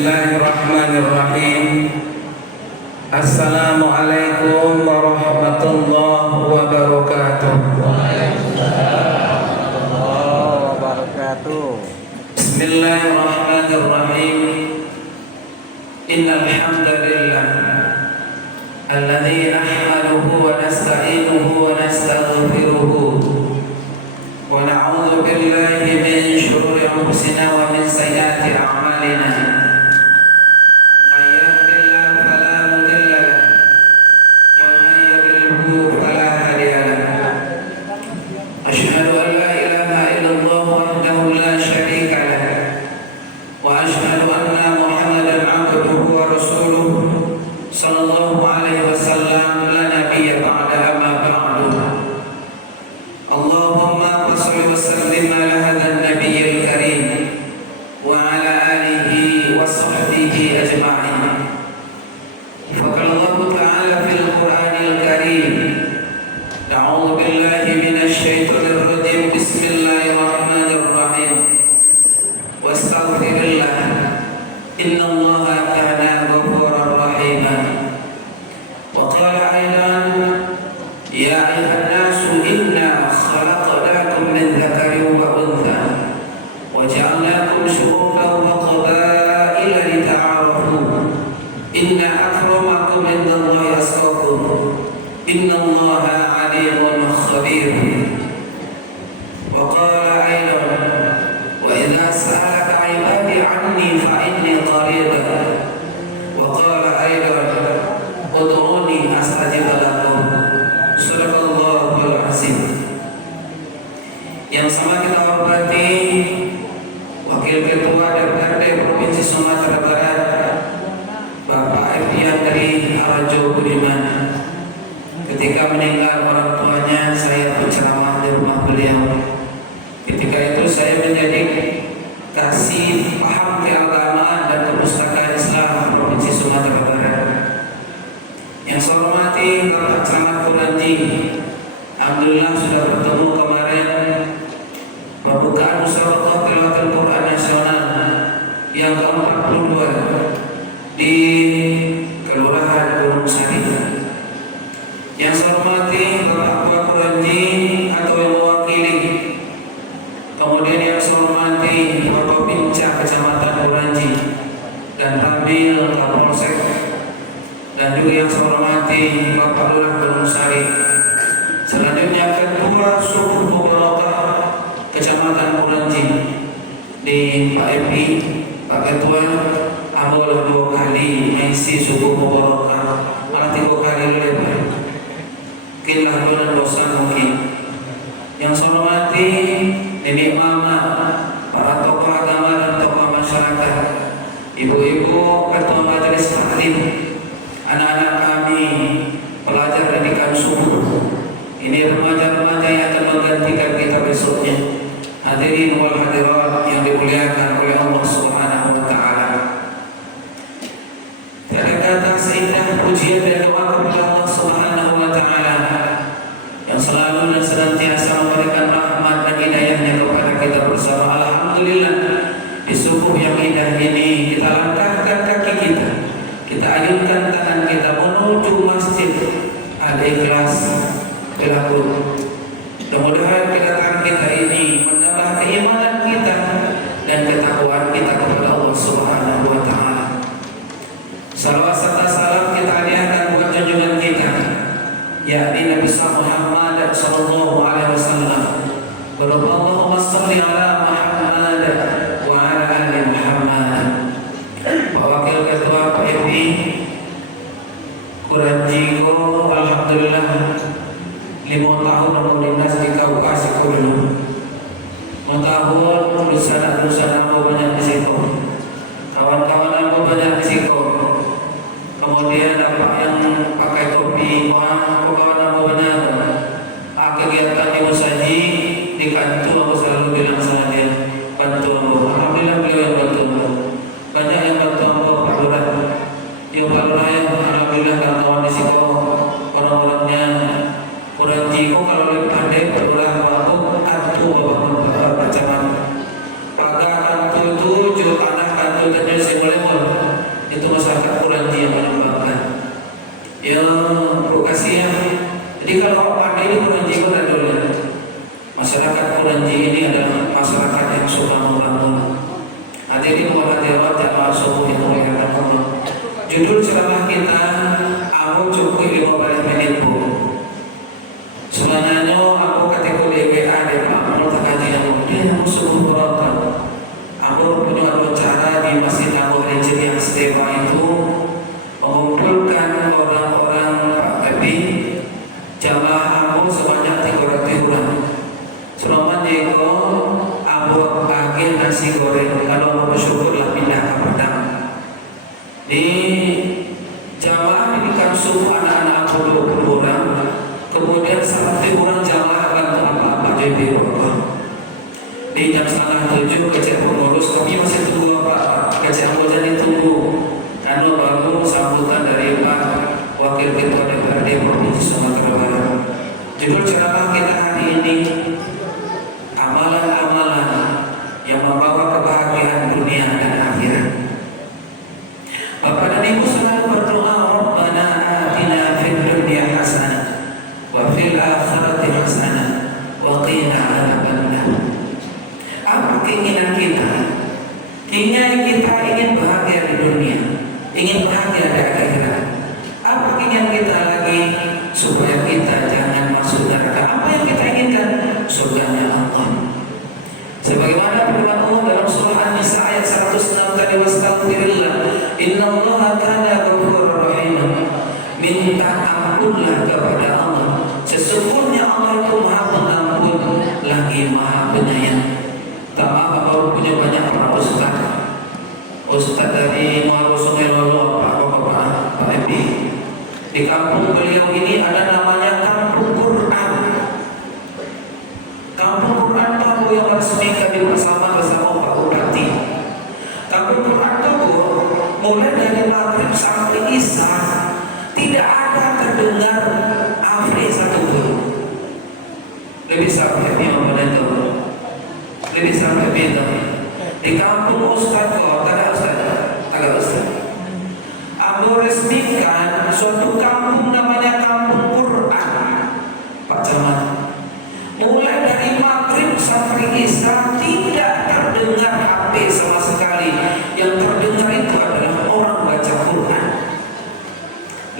Bismillahirrahmanirrahim. Assalamualaikum warahmatullahi wabarakatuh. Bismillahirrahmanirrahim. Innal hamdalillah alladzi nahmaduhu wa nasta'inuhu wa nastaghfiruhu wa na'udzu billahi min shururi anfusina wa min sayyiati a'malina. Ketika meninggal orang tuanya, saya berceramah di rumah beliau. Ketika itu saya menjadi kasih paham keagamaan dan perpustakaan Islam Provinsi Sumatera Barat. Yang saya hormati Bapak Camat Kuranji, alhamdulillah sudah bertemu kemarin pembukaan musyawarah tilawatul Quran nasional yang ke-42 di Kelurahan Gunung Sari. Yang saya hormati Bapak Kuranji atau yang mewakili, kemudian yang saya hormati Bapak Pinca Kecamatan Kuranji dan Rambil Kapolsek, dan juga yang saya hormati Bapak Lurah Gunung Sari. Selanjutnya Ketua Suku Mubarakah Kecamatan Kuranji di Pak Epi, Pak Ketua Ambil 2 kali mengisi Suku Mubarakah, malah 3 kali lebar. Kilah dan dosa mungkin. Yang saya hormati nenek mama, para tokoh agama dan tokoh masyarakat, ibu-ibu ketua majelis taklim, anak-anak kami, pelajar pendidikan subuh. Ini remaja-remaja yang akan menggantikan kita besoknya. Hadirin wal hadirat yang dimuliakan oleh Allah Subhanahu wa taala. Tiada kata seindah pujian dan doa kepada Allah Subhanahu wa taala yang selalu dan senantiasa memberikan rahmat dan hidayahnya kepada kita bersama. Alhamdulillah, di subuh yang indah ini kita langkahkan kaki kita ayunkan tangan kita menuju masjid Al-Ikhlas Belakun. Mudah-mudahan kedatangan kita ini menambah keimanan kita dan ketakwaan kita kepada Allah Subhanahu wa taala. Salawat serta salam kita hadiahkan buat junjungan kita, yakni Nabi Muhammad sallallahu alaihi wasallam. Allahumma shalli ala Muhammad wa ala ali Muhammad. Pak Wakil Ketua PMI Kuranji, alhamdulillah 5 tahun aku dinas di Kabupaten Kudu. 5 tahun dosa aku banyak di situ. Kawan-kawan aku banyak di situ. Kemudian dapat yang pakai topi, aku kawan aku banyak. Kegiatan di Musaji di kantor aku selalu bilang sama dia, bantu aku. Alhamdulillah beliau yang bantu aku. Banyak yang bantu aku, Pak Lurah. Ya Pak Lurah ya, alhamdulillah kawan-kawan di situ orang-orangnya Kuranji. Kalau lebih pandai Pak Lurah aku kantu Pak Camat. Pagar kantu itu jual tanah kantu terjun simulasi. di Masjid Abu Hijri yang Stema itu mengumpulkan orang-orang Pak Epi jamaah Abu sebanyak 300 orang. Selama Diego Abu bagi nasi goreng, kalau mau bersyukurlah pindah ke Padang. Di jamaah di Kamsuh anak-anak Abu 20 orang, kemudian 1 orang jamaah bantu apa-apa jadi rumah. Di jam 6:30 kecil pengurus kami masih tunggu apa kecil anggota ditunggu karena baru sambutan dari Pak Wakil Ketua DPRD Provinsi Sumatera Barat. Judul ceramah kita hari ini, amalan-amalan yang membawa kebahagiaan dunia dan akhirat. Bapak dan Ibu selalu berdoa, Rabbana atina fid dunya hasanah wa fil akhirati hasanah wa qina adzabannar. Apa keinginan kita? Keinginan kita ingin bahagia di dunia, ingin bahagia di akhirat. Apa keinginan kita lagi? Supaya kita jangan masuk neraka. Apa yang kita inginkan? Surganya Allah. Sebagaimana firman Allah dalam surah An-Nisa ayat 106 tadi, wastaghfirillah innallaha kana ghafurur rahim. Minta ampunlah kepada Allah. Sesungguhnya Allah itu Maha Pengampun lagi Maha Penyayang. Maaf kalau punya banyak para ustaz dari Muaro Sungai Lolo, Pak Epi. Di kampung beliau ini ada namanya Kampung Quran. Kampung Quran tahu yang resmikan bersama Pak Bupati. Kampung Quran itu mulai dari maghrib sampai isya tidak ada terdengar afri satu pun. Lebih sampai itu. Lebih sampai beda. Di kampung Ustaz kok, tak ada Ustaz. Abu resmikan suatu kampung namanya Kampung Quran, Pak Camat. Mulai dari maghrib sampai isya tidak terdengar HP sama sekali. Yang terdengar itu adalah orang baca Quran.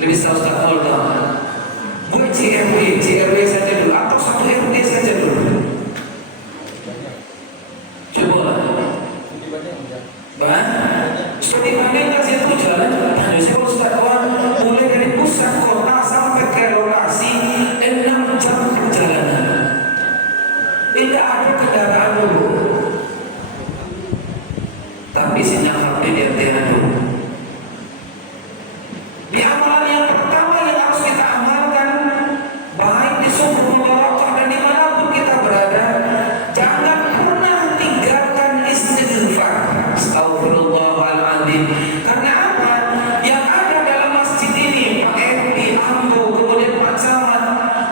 Lebih Ustaz Polda. Buat CRW saja dulu atau satu RT saja dulu. Studi banding kasih itu jalan. Saya Ustaz mulai dari pusat kota sampai ke lokasi 6 jam perjalanan. Tidak ada kendaraan dulu. Tapi sinyal HP di RTH dulu. Di amalan yang pertama yang harus kita amalkan, baik di subuh mubarakah dan dimanapun kita berada, jangan pernah tinggalkan istighfar. Astagfirullahaladzim. Karena apa? Yang ada dalam masjid ini, Pak RT, Ambo, kemudian Pak Camat,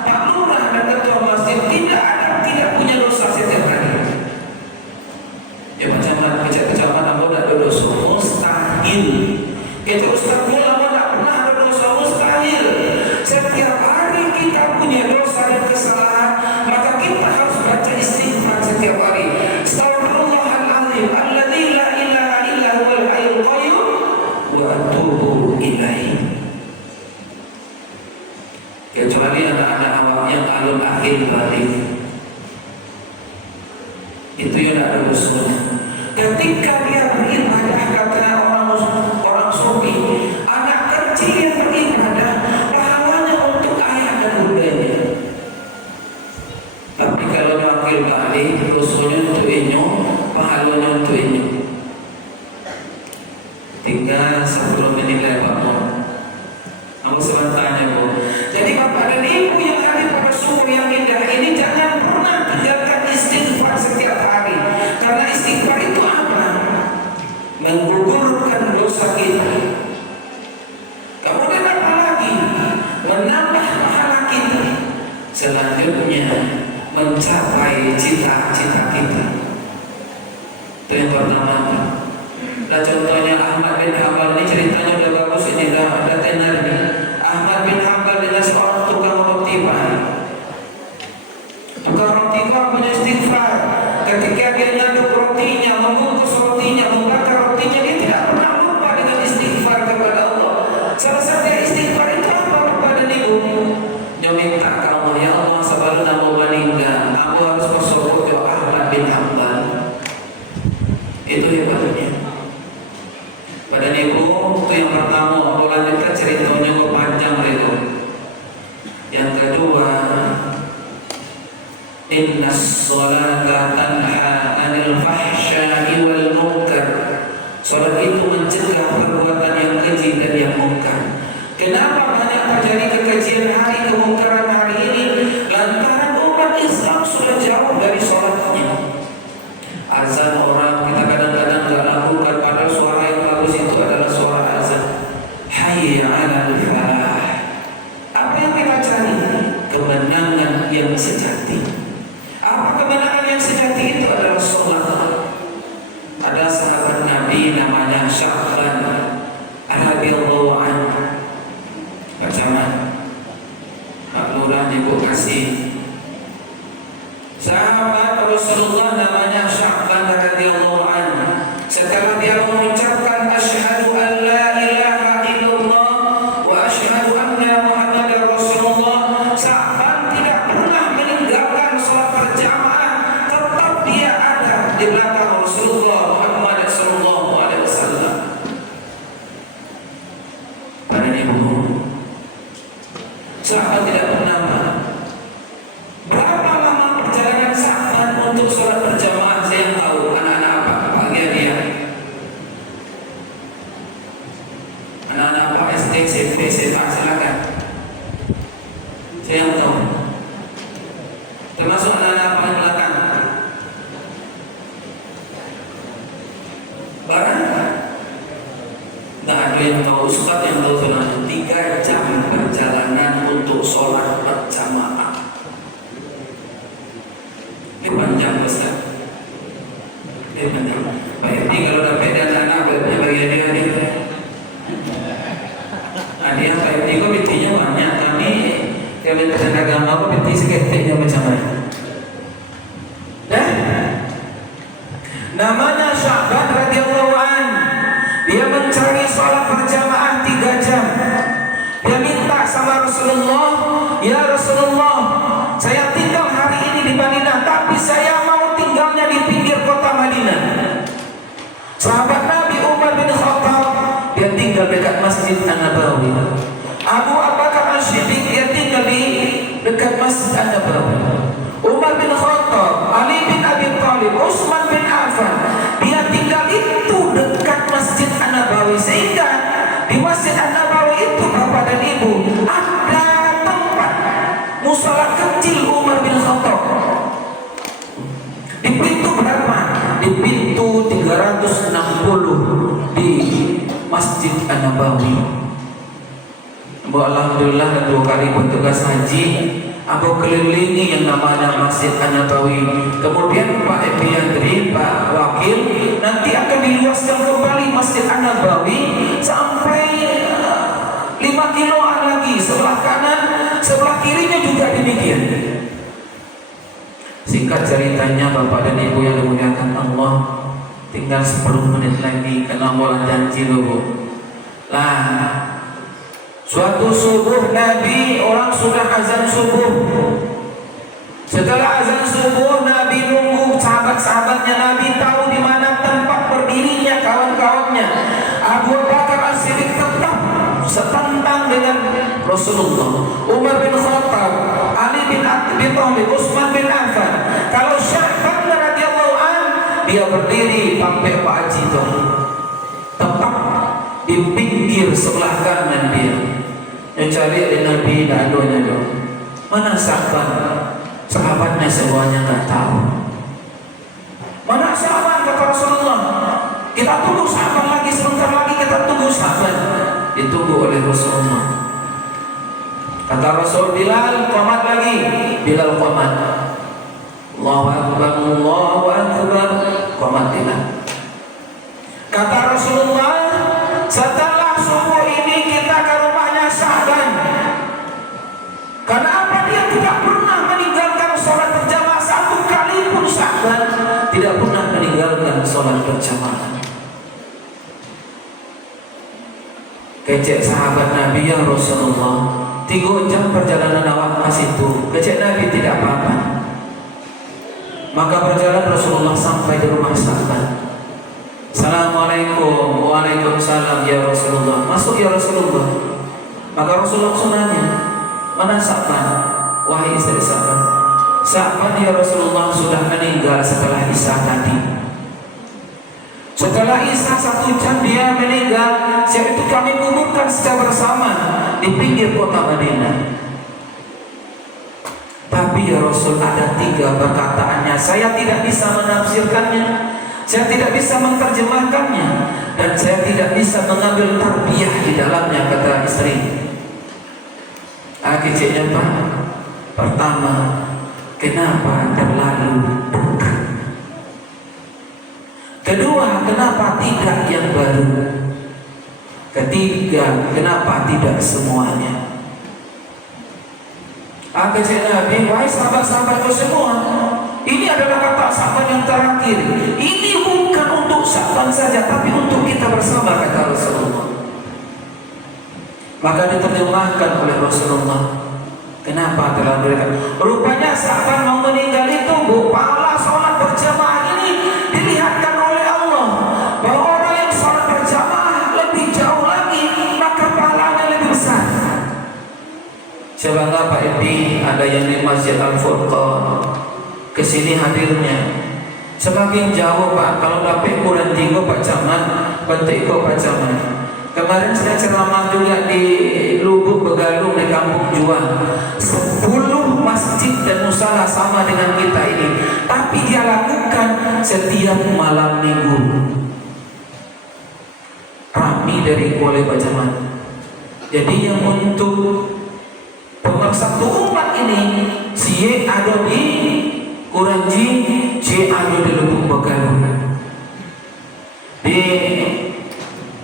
Pak Lurah dan Ketua Masjid tidak punya dosa setiap hari. Ya Pak Camat, Kecamatan Ambo tidak ada dosa, mustahil. Itu Ustaz Mula tidak pernah ada dosa, mustahil. Setiap hari kita punya dosa dan kesalahan, maka kita harus baca istighfar setiap hari. Astagfirullahaladzim. Kecuali anak-anak awam yang alun akhir balik, itu yang ada usul. Ketika dia beribadah, kata orang sufi, anak kecil yang beribadah pahalanya untuk ayah dan bundanya. Tapi kalau akhir balik, usulnya untuk inyo, pahalanya untuk inyo. Tinggal 10 menit lagi Pak Mo. Aku sebentarnya Bu. Jadi Bapak dan Ibu yang hadir pada subuh yang indah ini, jangan pernah tinggalkan istighfar setiap hari. Karena istighfar itu apa? Menggugurkan dosa kita. Kemudian apa lagi? Menambah pahala kita. Selanjutnya mencapai cita-cita kita. Itu yang pertama. Nah contohnya Ahmad bin Hanbal ini ceritanya udah bagus, ini udah tenar nih. Ahmad bin Hanbal dengan seorang tukang roti pahit. Tukang roti punya istighfar. Ketika dia ngaduk rotinya, membungkus rotinya, membakar rotinya, dia tidak pernah lupa dengan istighfar kepada Allah. Salah satu istighfar itu apa Bapak dan Ibu? Dia minta kamu, ya Allah sebelum kamu meninggal, aku harus bersyukur ke Ahmad bin Hanbal. Itu hebatnya. Innas sholata tanha 'anil fahsya'i wal munkar. Salat itu mencegah perbuatan yang keji dan yang mungkar. Kenapa banyak terjadi kekejian hari kemungkaran hari ini? Lantaran umat Islam sudah jauh dari sholatnya. Azan orang kita kadang-kadang nggak lakukan, padahal suara yang bagus itu adalah suara azan. Hayya 'alal falah. Apa yang kita cari? Kemenangan yang sejati. Apa kemenangan yang sejati itu? Adalah sholat. Ada sahabat Nabi namanya Sya'ban radhiyallahu anhu. Bacaan Pak Lurah Ibu kasih. Sahabat Rasulullah namanya Sya'ban radhiyallahu anhu. Setelah dia mengucapkan asyhadu an la ilaha illallah wa asyhadu anna Muhammadar Rasulullah, Sya'ban tidak pernah meninggalkan salat berjamaah. Tetap dia ada di belakang Rasulullah Muhammad sallallahu alaihi wasallam. Para ibu, Sya'ban tidak pernah. Berapa lama perjalanan Sya'ban untuk sholat berjamaah? Saya tahu anak-anak apa? Bahagia dia. Anak-anak apa? SD, SMP, SMA, silakan. Saya tahu. Termasuk anak-anak apa yang belakang? Barang? Nggak ada yang tahu. Ustaz yang tahu selama 3 jam perjalanan untuk sholat berjamaah. Ini panjang besar. Ini panjang. Pak Irti kalau dapat dan anak berarti bagi adik-adik. Adik Pak Irti kok bintinya banyak. Kami Kementerian Agama kok binti seketiknya macam mana? Namanya Sya'ban radhiyallahu anhu. Dia mencari sholat berjamaah 3 jam. Dia minta sama Rasulullah, ya Rasulullah, saya tinggal hari ini di Madinah, tapi saya mau tinggalnya di pinggir kota Madinah. Sahabat Nabi Umar bin Khattab, dia tinggal dekat Masjid An-Nabawi. Abu Bakar As-Siddiq, dia tinggal di dekat Masjid An-Nabawi. Umar bin Khattab, Ali bin Abi Thalib, Utsman bin Affan, dia tinggal itu dekat Masjid An-Nabawi. Sehingga di Masjid An-Nabawi itu Bapak dan Ibu ada tempat musola kecil Umar bin Khattab. Di pintu berapa? Di pintu 360 di Masjid An-Nabawi. Alhamdulillah, dan 2 kali bertugas haji, aku kelilingi yang namanya Masjid An-Nabawi. Kemudian Pak Epiandri, Pak Wakil, nanti akan diluaskan kembali Masjid An-Nabawi sampai 5 kiloan lagi, sebelah kanan, sebelah kirinya juga demikian. Singkat ceritanya Bapak dan Ibu yang dimuliakan Allah, tinggal 10 menit lagi karena mulai janji dulu. Lah, suatu subuh Nabi, orang sudah azan subuh. Setelah azan subuh, Nabi nunggu sahabat-sahabatnya. Nabi tahu di mana tempat berdirinya kawan-kawannya. Abu Bakar As-Siddiq tetap setentang dengan Rasulullah. Umar bin Khattab, Ali bin Abi Thalib, Utsman bin Affan. Kalau Sya'ban radhiyallahu anhu, dia berdiri sampai Pak Haji itu tepat di pinggir sebelah kanan dia. Yang cari di Nabi dan doanya dong. Mana Sya'ban? Sahabatnya semuanya nggak tahu. Mana Sya'ban? Kata Rasulullah. Kita tunggu Sya'ban lagi, sebentar lagi kita tunggu Sya'ban. Ditunggu oleh Rasulullah. Kata Rasul, Bilal qomat lagi. Bilal qomat. Allahu Akbar, Allahu Akbar. Qomat Bilal. Kata Rasulullah, setelah subuh ini kita ke rumahnya Sya'ban. Karena apa? Dia tidak pernah meninggalkan sholat berjamaah. 1 kali pun Sya'ban tidak pernah meninggalkan sholat berjamaah. Kecek sahabat Nabi, ya Rasulullah, 3 jam perjalanan awak ke situ. Kecek Nabi tidak apa-apa. Maka berjalan Rasulullah sampai di rumah Sya'ban. Assalamualaikum. Waalaikumsalam ya Rasulullah. Masuk ya Rasulullah. Maka Rasulullah langsung nanya, mana Sya'ban? Wahai istri Sya'ban, sahabat ya Rasulullah sudah meninggal setelah Isya tadi. Setelah Isya 1 jam dia meninggal. Setelah itu kami kuburkan secara bersama di pinggir kota Madinah. Tapi ya Rasul, ada 3 perkataannya saya tidak bisa menafsirkannya, saya tidak bisa menerjemahkannya, dan saya tidak bisa mengambil tarbiyah di dalamnya, kata istri. Kecilnya Pak, pertama, kenapa terlalu dekat? Kedua, kenapa tidak yang baru? Ketiga, kenapa tidak semuanya? Kecil Nabi, wahai sahabat-sahabatku semua, ini adalah kata sahabat yang terakhir. Ini bukan untuk sahabat saja, tapi untuk kita bersama, kata Rasulullah. Maka diterjemahkan oleh Rasulullah. Kenapa terlalu dekat? Rupanya sahabat mau meninggal itu, pahala sholat berjamaah ini dilihatkan oleh Allah, bahwa orang yang sholat berjamaah lebih jauh lagi, maka pahalanya lebih besar. Sebangga Pak Edi ada yang di Masjid Al-Furqan, kesini hadirnya. Semakin jauh Pak, kalau dapat kurang tinggal Pak Camat, bentuk Pak Camat. Kemarin saya ceramah juga di Lubuk Begalung di Kampung Juang. 10 masjid dan musala sama dengan kita ini, tapi dia lakukan setiap malam minggu. Rami dari oleh Pak Camat. Jadi yang untuk pemersatu umat ini, si ada di Kuranji, si ada di Lubuk Begalung. Di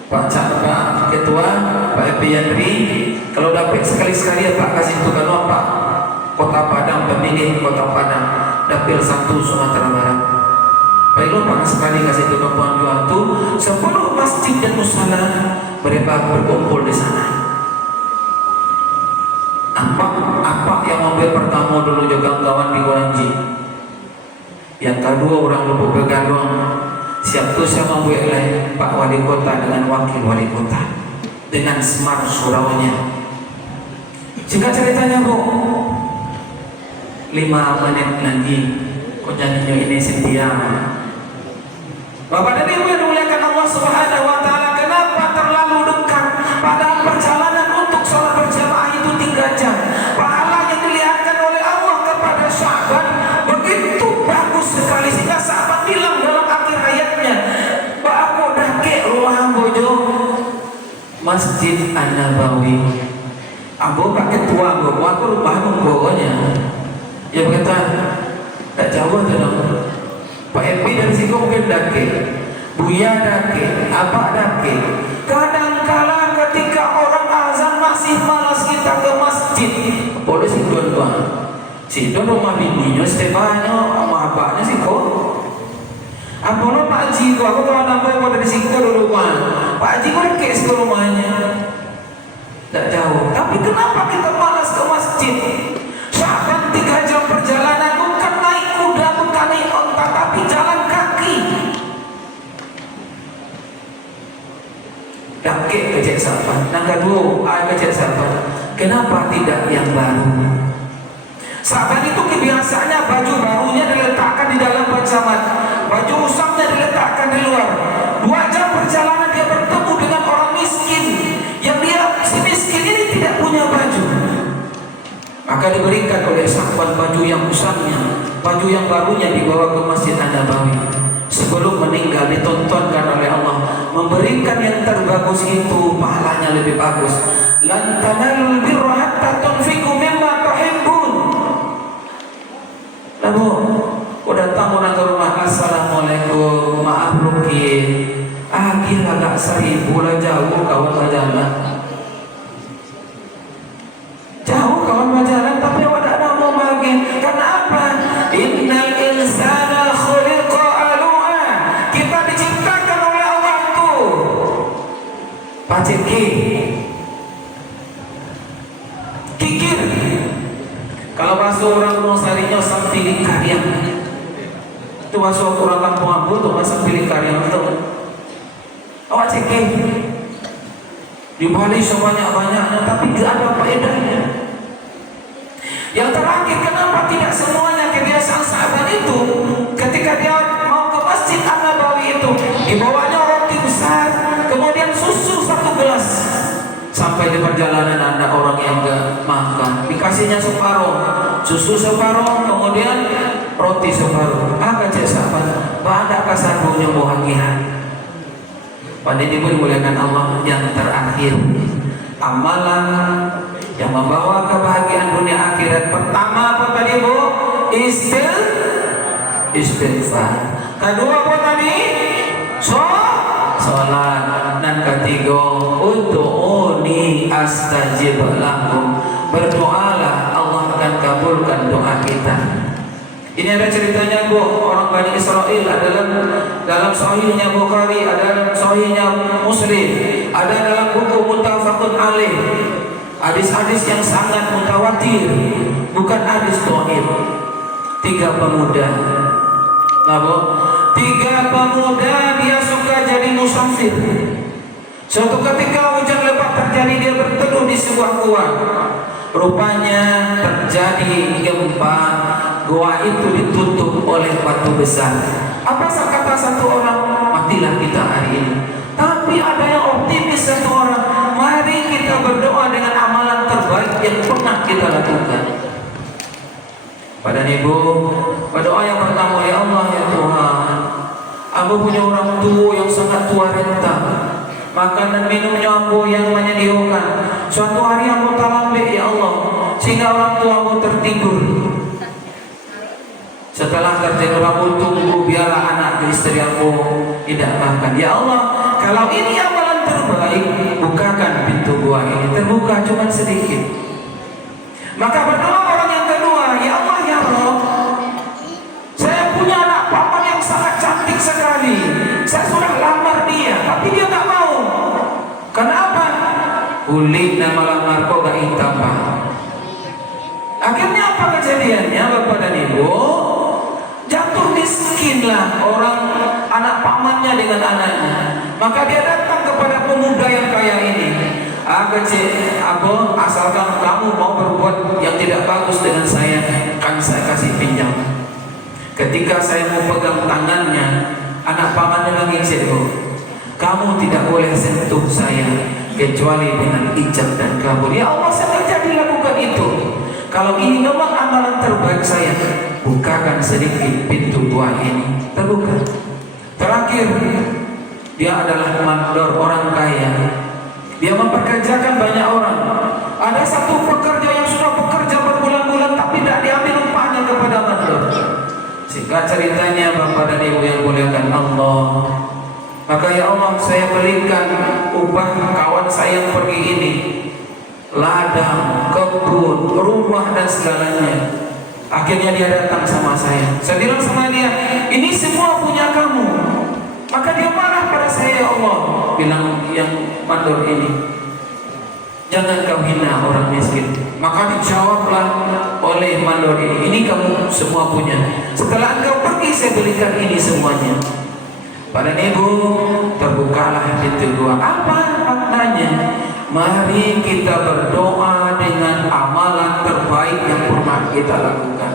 Pak Ketua, Pak Epi Yandri, kalau dapat sekali-sekali ya Pak kasih tugas Pak Kota Padang, pemilih Kota Padang, Dapil 1 Sumatera Barat. Baik Pak sekali kasih tugas Tuan Jual itu 10 masjid dan musala mereka berkumpul di sana. Apa yang mobil pertama dulu juga kawan di Kuranji, yang kedua orang Lubuk Begalung. Siap tu saya membuat lain Pak Wali Kota dengan Wakil Wali Kota dengan smart suraunya. Jika ceritanya Bu, 5 menit lagi kok jadinya ini setia. Bapak dan Ibu yang dimuliakan Allah Subhanahu wa Ta'ala, kenapa terlalu dekat? Padahal perjalanan untuk sholat berjamaah itu 3 jam. Pahala yang dilihatkan oleh Allah kepada sahabat begitu bagus sekali, sehingga sahabat bilang dalam akhir hayatnya, Pak aku dah ke rumah bojo Masjid An-Nabawi. Aku Pak Ketua, aku rumah pokoknya. Ya berkata, tak jauh tu dong. Pak Epi dari situ mungkin dake, Buya dake, apa dake. Kadang-kala ketika orang azan masih malas kita ke masjid. Boleh sih tuan-tuan. Si rumah bininya Stefano, sama apanya sih kok? Apa lo Pak Haji, aku kawan apa dari situ dulu Pak Haji kok ke situ rumahnya? Tak jauh. Tapi kenapa kita malas ke masjid? Sahabat 3 jam perjalanan bukan naik kuda, bukan naik onta, tapi jalan kaki. Dake kecek sahabat. Yang kedua, kecek sahabat. Kenapa tidak yang baru? Sahabat itu kebiasaannya baju barunya diletakkan di dalam pencamat, baju usapnya diletakkan di luar. 2 jam perjalanan dia bertemu dengan orang miskin yang si miskin ini tidak punya baju. Maka diberikan oleh sahabat baju yang usapnya, baju yang barunya dibawa ke Masjid An-Nabawi. Sebelum meninggal ditontonkan oleh Allah, memberikan yang terbagus itu pahalanya lebih bagus. Lan tanalul birra hatta tunfiqu mimma tuhibbun. Lalu, kau datang orang ke rumah, assalamualaikum, maaf Ruki, gila gak 1000 lah jauh kawan berjalan. Jauh kawan berjalan, tapi wadah ada mau bagi. Karena apa? Innal insana khuliqa alu'a. Kita diciptakan oleh Allah itu paceki, kikir. Kalau bahasa orang Mosarinya sampiling karya. Itu bahasa orang kampung aku tuh sampiling karya itu. Awak cekik. Di Bali sebanyak-banyaknya tapi tidak ada faedahnya. Yang terakhir, kenapa tidak semuanya nasinya separuh, susu separuh, kemudian roti separuh. Agak cesapan, pada kasarnya bahagia. Pada dimuliakan Allah yang terakhir, amalan yang membawa kebahagiaan dunia akhirat. Pertama apa tadi Bu? Istighfar. Kedua apa tadi? Sholat. Dan ketiga, ud'uni astajib lakum. Berdoalah, Allah akan kabulkan doa kita. Ini ada ceritanya Bu, orang Bani Israel dalam sahihnya Bukhari, ada dalam sahihnya Muslim, ada dalam buku muttafaqun alaih. Hadis-hadis yang sangat mutawatir, bukan hadis dhaif. 3 pemuda. Nah, Bu, 3 pemuda dia suka jadi musafir. Suatu ketika hujan lebat terjadi, dia berteduh di sebuah gua. Rupanya terjadi gempa, gua itu ditutup oleh batu besar. Apa kata satu orang? Matilah kita hari ini. Tapi ada yang optimis satu orang. Mari kita berdoa dengan amalan terbaik yang pernah kita lakukan. Pada Ibu, berdoa yang pertama, ya Allah ya Tuhan, aku punya orang tua yang sangat tua renta. Makan dan minumnya aku yang menyediakan. Suatu hari aku terlambat ya Allah, sehingga orang tua aku tertidur. Setelah tertidur aku tunggu biarlah anak istri aku tidak makan. Ya Allah, kalau ini amalan terbaik, bukakan pintu gua ini. Terbuka cuma sedikit. Maka berdoa orang yang kedua, ya Allah ya Allah, saya punya anak paman yang sangat cantik sekali. Saya sudah lamar dia, tapi dia tak mau. Kenapa? Kulit nama lamar kok gak hitam Pak. Akhirnya apa kejadiannya Bapak dan Ibu? Jatuh miskinlah orang anak pamannya dengan anaknya. Maka dia datang kepada pemuda yang kaya ini. Asalkan kamu mau berbuat yang tidak bagus dengan saya, kan saya kasih pinjam. Ketika saya mau pegang tangannya, anak pamannya nangis, kamu tidak boleh sentuh saya kecuali dengan ijab dan kabul. Ya Allah, saya tak jadi lakukan itu. Kalau ini memang amalan terbaik saya, bukakan sedikit pintu gua ini. Terbuka. Terakhir, dia adalah mandor, orang kaya. Dia mempekerjakan banyak orang. Ada satu pekerja yang sudah bekerja berbulan-bulan tapi tidak diambil upahnya kepada mandor. Singkat ceritanya Bapak dan Ibu yang muliakan Allah, maka ya Allah, saya berikan upah kawan saya yang pergi ini, ladang, kebun, rumah dan segalanya. Akhirnya dia datang sama saya. Saya bilang sama dia, ini semua punya kamu. Maka dia marah pada saya, ya Allah. Bilang yang mandor ini, jangan kau hina orang miskin. Maka dijawablah oleh mandor ini kamu semua punya. Setelah engkau pergi, saya berikan ini semuanya. Pada Ibu, terbukalah pintu gua. Apa maknanya? Mari kita berdoa dengan amalan terbaik yang pernah kita lakukan.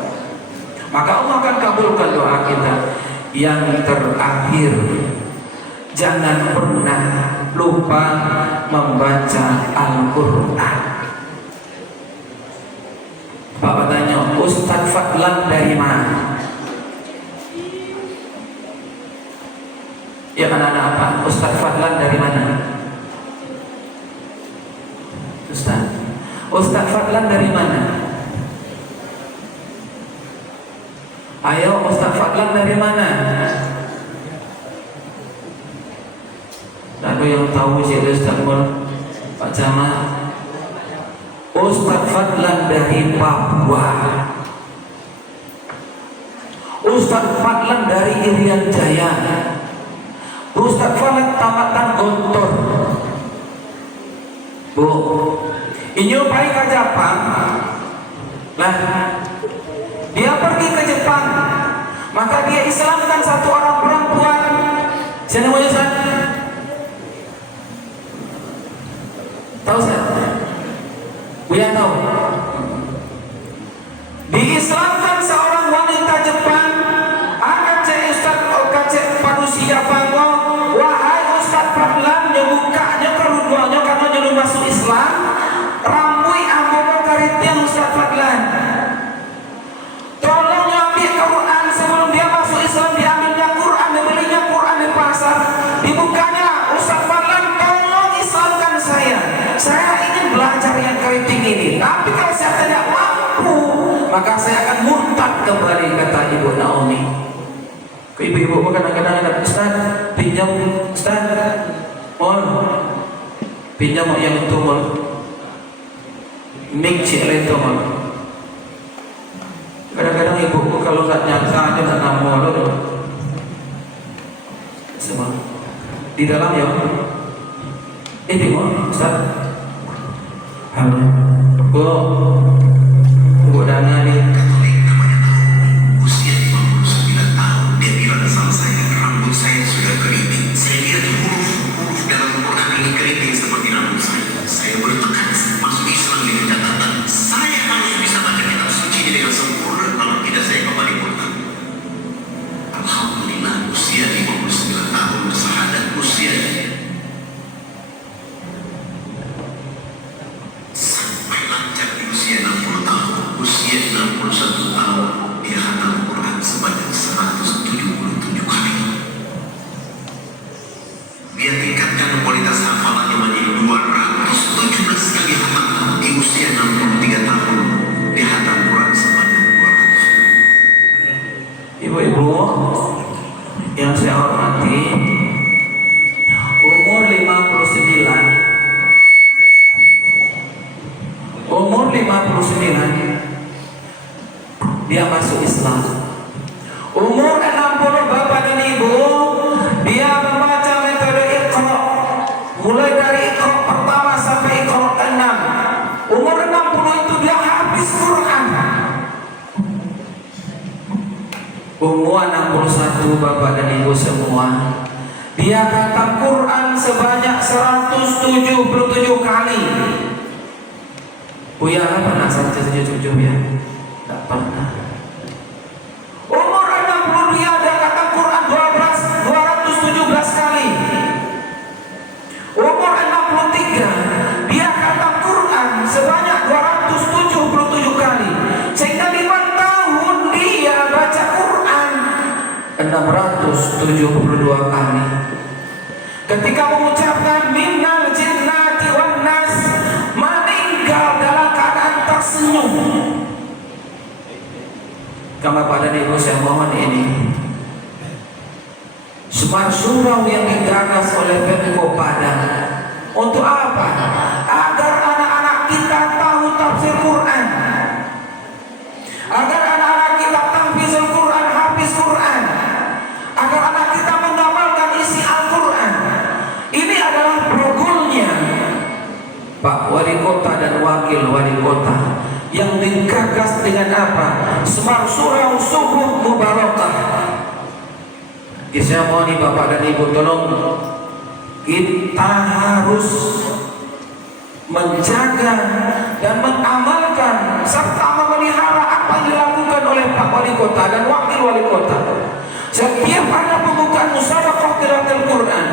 Maka Allah akan kabulkan doa kita. Yang terakhir, jangan pernah lupa membaca Al-Quran. Bapak tanya, Ustaz Fadlan dari mana? Ya anak-anak apa? Ustaz Fadlan dari mana? Ustaz Fadlan dari mana? Ayo, Ustaz Fadlan dari mana? Lalu yang tahu siapa Ustaz Pak Camat? Ustaz Fadlan dari Papua. Ustaz Fadlan dari Irian Jaya. Ustaz Fadlan tamatan Gontor. Bu, inyo pai ke Jepang. Lah, dia pergi ke Jepang. Maka dia Islamkan satu orang perempuan. Siapa namanya Ustaz? Tahu saya? Buya tahu. Diislamkan seorang wanita Jepang. Akan cek Ustaz kacek manusia Pango. Wahai Ustaz Fadlan, nyebukanya keruduannya karena jadi masuk Islam. Rambui ambo karitian Ustaz Fadlan. saya tidak mampu, maka saya akan murtad kembali, kata Ibu Naomi. Ibu-ibu kadang-kadang ada, Ustaz, pinjam, Ustaz, mohon pinjam yang itu mohon mik cile itu mohon. Kadang-kadang ibuku kalau nggak nyata aja nggak namo loh semua di dalam ya ini mohon Ustaz, halo bu dana nih usia 59 tahun. Dia bilang sama saya, rambut saya sudah keriting. Saya lihat huruf-huruf dalam Quran ini keriting seperti rambut saya. Saya bertekad masuk Islam dengan catatan saya harus bisa baca kitab suci ini dengan sempurna, kalau tidak saya kembali murtad. Alhamdulillah, usia 59 tahun bersahadat, usia sampai lancar di usia 60 tahun, usia 61 tahun dia khatam Quran sebanyak 177 kali. Dia tingkatkan kualitas hafalannya menjadi 217 kali khatam di usia 63 tahun. Dia khatam Quran sebanyak 200. Ibu-ibu yang saya hormati, umur 59 dia masuk Islam. Umur 60 Bapak dan Ibu, dia membaca metode Iqra, mulai dari Iqra pertama sampai Iqra 6. Umur 60 itu dia habis Quran. Umur 61 Bapak dan Ibu semua, dia khatam Quran sebanyak 177 kali. Buya pernah 177 ya? Tak pernah. Umur 60 dia ada khatam Quran 217 kali. Umur 63 dia khatam Quran sebanyak 277 kali. Sehingga 5 tahun dia baca Quran 672 kali. Ketika mengucapkan minnal jinnati wan nas, meninggal dalam keadaan tersenyum. Bapak dan Ibu saya mohon ini Semar surau yang digagas oleh Pemko Padang. Untuk apa? Agar anak-anak kita tahu tafsir Quran, agar anak-anak kita tahfizul Quran, hafiz Quran, agar anak kita mengamalkan isi Al-Quran. Ini adalah progolnya Pak Wali Kota dan Wakil Wali Kota yang digagas dengan apa? Semar surau subuh mubarakah. Saya mohon Bapak dan Ibu tolong kita harus menjaga dan mengamalkan serta memelihara apa yang dilakukan oleh Pak Wali Kota dan Wakil Wali Kota. Setiap ada pembukaan musabaqah tilawah Quran,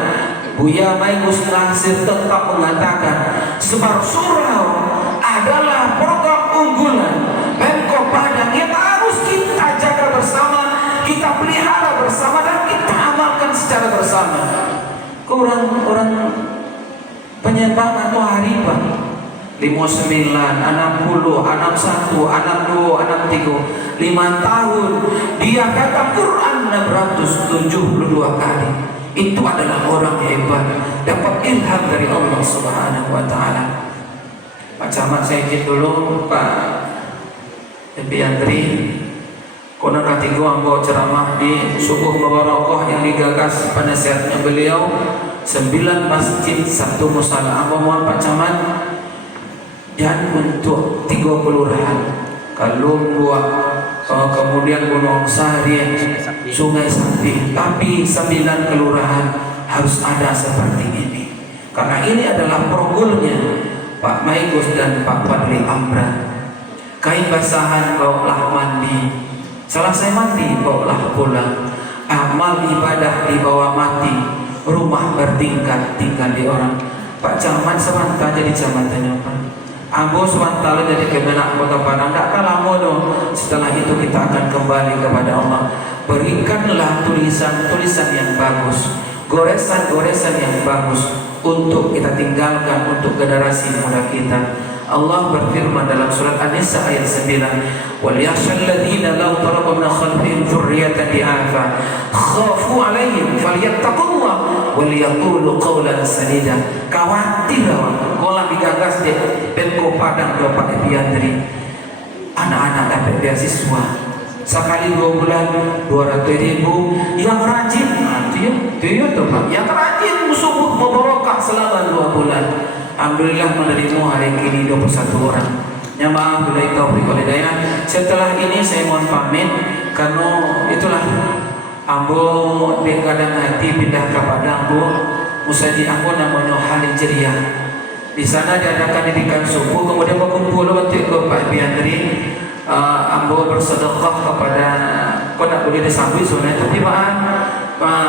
Buya Maigus Nasir tetap mengatakan Semar surau adalah program unggulan Pemko Padang yang harus kita jaga bersama, kita pelihara bersama, dan kita amalkan secara bersama. Orang penyembahan atau hari Pak 59, 60, 61, 62, 63, 5 tahun dia kata Quran 672 kali. Itu adalah orang hebat, dapat ilham dari Allah Subhanahu wa taala. Pak Camat saya izin dulu Pak Ebiandri konon katigo ambo ceramah di subuh mubarakah yang digagas pada saatnya beliau 9 masjid 1 musala. Ambo mohon Pak Camat dan untuk 3 kelurahan Kalung Buah, kemudian Gunung Sari, Sungai Sakti, tapi 9 kelurahan harus ada seperti ini, karena ini adalah progolnya Pak Maigus dan Pak Fadli Amran. Kain basahan bawalah mandi, selesai mandi bawalah pulang. Amal ibadah dibawa mati, rumah bertingkat tinggal di orang. Pak Camat sementara jadi camatnya Pak. Ambo sementara jadi kemenak Kota Padang. Tak kalah mono. Setelah itu kita akan kembali kepada Allah. Berikanlah tulisan-tulisan yang bagus, goresan-goresan yang bagus untuk kita tinggalkan untuk generasi muda kita. Allah berfirman dalam surat An-Nisa ayat 9, "Wal yakhshal ladzina law taraku min khalfihim dzurriyyatan di'afa khafu 'alaihim falyattaqullah wal yaqulu qawlan sadida." Khawatir kalau digagas dia Pemko Padang dapat biandri anak-anak dapat beasiswa sekali 2 bulan 200.000 yang rajin dia tempat yang rajin subuh mubarakah selama 2 bulan. Alhamdulillah menerima hari ini 21 orang. Ya maaf bila taufik wal hidayah. Setelah ini saya mohon pamit karena itulah ambo di kadang hati pindah ke Padang bu. Musaji aku namanya Halil Jeriah. Di sana diadakan didikan subuh, kemudian berkumpul untuk ke Pak Biandri. Ambo bersedekah kepada kau tak boleh disambui sebenarnya tapi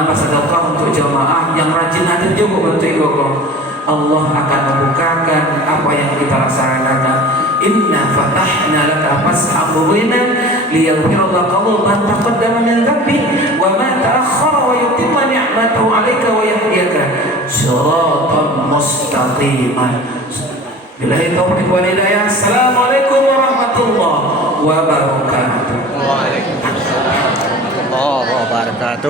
bersedekah untuk jamaah yang rajin hadir juga untuk ikut. Allah akan membukakan apa yang kita laksanakan. Inna fatahna laka fathan mubinan liyaghfira laka ma taqaddama min dhanbik wa ma ta'akhkhara wa yutimma ni'matahu 'alaika wa yahdiyaka shiratan mustaqiman. Billahi taufiq wal hidayah. Assalamualaikum warahmatullahi wabarakatuh. Waalaikumsalam warahmatullahi wabarakatuh.